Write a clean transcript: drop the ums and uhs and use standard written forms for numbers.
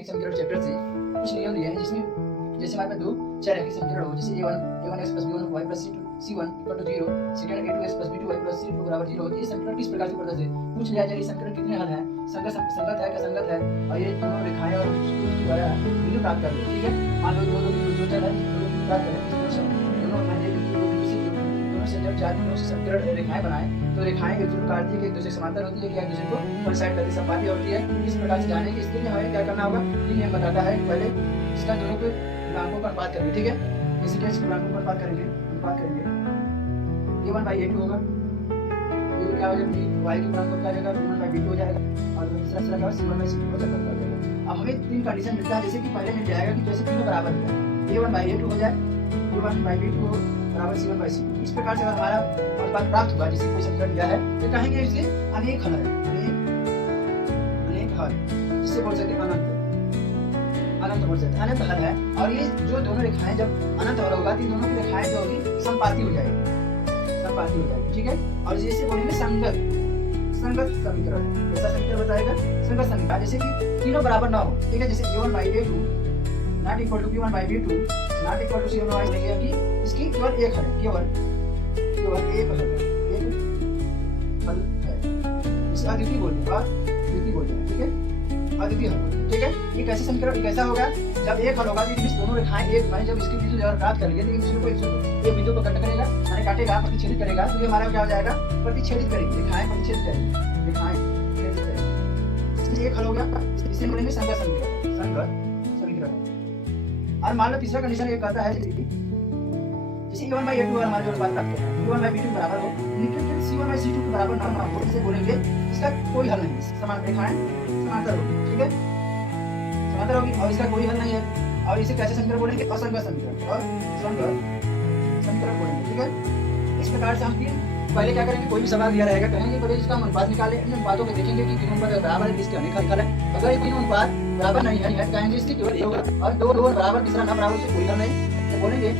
रैखिक समीकरण चैप्टर से कुछ नियम दिए हैं, जिसमें जैसे हमारे पास दो चार रैखिक समीकरण हो, जैसे a1x + b1y + c1 = 0, second a2x + b2y + c2 = 0 होती है। समीकरण किस प्रकार से पढ़ते हैं, पूछ लिया जाए ये समीकरण कितने हल हैं, संगत है क्या संगत है, और ये दोनों रेखाएं और उसके द्वारा बिंदु प्राप्त कर लो। ठीक है, मान लो दो चर है, दो बिंदु प्राप्त करें, दोनों से जब चार बिंदुओं से समीकरण रेखाएं बनाएं तो रेखाएं एक दूसरे को काटती है कि एक दूसरे के समांतर होती है कि एक दूसरे को कोइंसाइड करती समपाती होती है। इस प्रकार से जाने के इसके लिए हमें क्या करना होगा, ये नियम बताता है। पहले इसका दोनों के गुणांकों का अनुपात करेंगे। ठीक है, इसी के गुणांकों का अनुपात करेंगे a1/a2 होगा, ये क्या हो जाएगा, y के गुणांक क्या हो जाएगा, b1/b2 हो जाएगा, और दूसरा क्या c1/c2 हो जाएगा। अब हमें तीन कंडीशन मिलता है, जैसे कि पहले मिल जाएगा कि जैसे तीनों बराबर हो जाए, a1/a2 हो जाए, b1/b2 हो बराबर c1/c2। इस प्रकार से अगर हमारा अनुपात प्राप्त हुआ, जैसे कोई समीकरण दिया है तो कहेंगे इसके अनेक हल है, अनेक हल, जिससे बोल सकते हैं अनंत बोल सकते हैं, अनंत हल है। और ये जो दोनों रेखाएं जब अनंत हल होगा तो दोनों की रेखाएं जो होगी समपाती हो जाएगी। ठीक है, और जैसे बोलेंगे संगत समीकरण, ऐसा समीकरण बताएगा संगत समीकरण, जैसे कि तीनों बराबर ना हो। ठीक है, जैसे a1/a2 not equal to b1/b2 not equal to c1/c2 नहीं है कि इसकी केवल एक हल है, केवल एक हल है, इसे अद्वितीय बोलते हैं। ठीक है, अद्वितीय हल। ठीक है, ये कैसे समीकरण कैसा होगा, जब एक हल होगा तो दोनों रेखाएं एक माने जब इसके बिंदु जब प्राप्त कर लिए तो एक बिंदु को कट करेगा, माने काटेगा, प्रतिच्छेदित करेगा, तो ये हमारा क्या हो जाएगा, प्रतिच्छेदित करेगी, रेखाएं प्रतिच्छेदित करेंगी, एक हल हो गया। इसे बोलेंगे संगत समीकरण। और मान लो तीसरा कंडीशन ये कहता है जैसे a1/a2 और हमारे जो बात करते हैं b1/b2 बराबर हो, लेकिन c1/c2 के बराबर ना हो, इसे बोलेंगे इसका कोई हल नहीं, समान रेखाएं समांतर होगी। ठीक है, समांतर होगी और इसका कोई हल नहीं है, और इसे कैसे समीकरण बोलेंगे, असंगत समीकरण बोलेंगे। ठीक है, इस प्रकार से हम पहले क्या करेंगे, कोई भी सवाल दिया रहेगा कहेंगे पहले इसका अनुपात निकालें, इन अनुपातों को देखेंगे कि तीनों अनुपात बराबर है, इसके अनेक हल है। अगर ये तीनों अनुपात बराबर नहीं है कहेंगे इसकी केवल एक होगा, और दो बराबर तीसरा ना बराबर, उससे कोई हल नहीं, तो बोलेंगे